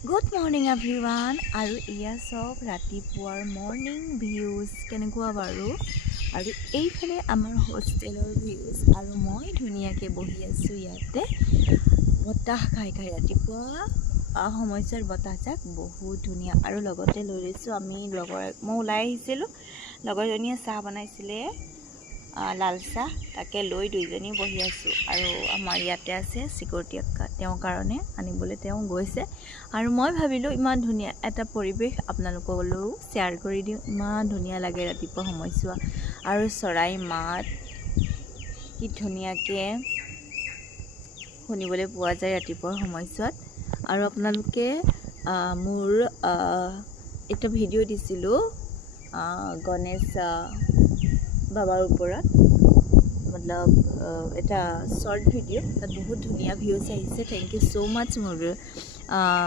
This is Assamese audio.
Good morning everyone আৰু ইয়া সব ৰাতিপুৱাৰ মৰ্নিং ভিউজ কেনেকুৱা বাৰু আৰু এইফালে আমাৰ হোষ্টেলৰ ভিউজ আৰু মই ধুনীয়াকৈ বহি আছোঁ ইয়াতে বতাহ খাই ৰাতিপুৱা সময়ছোৱাৰ বতাহজাক বহুত ধুনীয়া আৰু লগতে লৈ লৈছোঁ আমি মই ওলাই আহিছিলোঁ লগৰজনীয়ে চাহ বনাইছিলে লাল চাহ তাকে লৈ দুইজনী বহি আছোঁ আৰু আমাৰ ইয়াতে আছে সিকিউৰিটি তেওঁৰ কাৰণে আনিবলৈ তেওঁ গৈছে আৰু মই ভাবিলোঁ ইমান ধুনীয়া এটা পৰিৱেশ আপোনালোকলৈও শ্বেয়াৰ কৰি দিওঁ ইমান ধুনীয়া লাগে ৰাতিপুৱা সময়ছোৱা আৰু চৰাই মাত কি ধুনীয়াকৈ শুনিবলৈ পোৱা যায় ৰাতিপুৱাৰ সময়ছোৱাত আৰু আপোনালোকে মোৰ এটা ভিডিঅ' দিছিলোঁ গণেশ বাবাৰ ওপৰত মতলব এটা শৰ্ট ভিডিঅ' তাত বহুত ধুনীয়া ভিউজ আহিছে থেংক ইউ ছ' মাছ মোৰ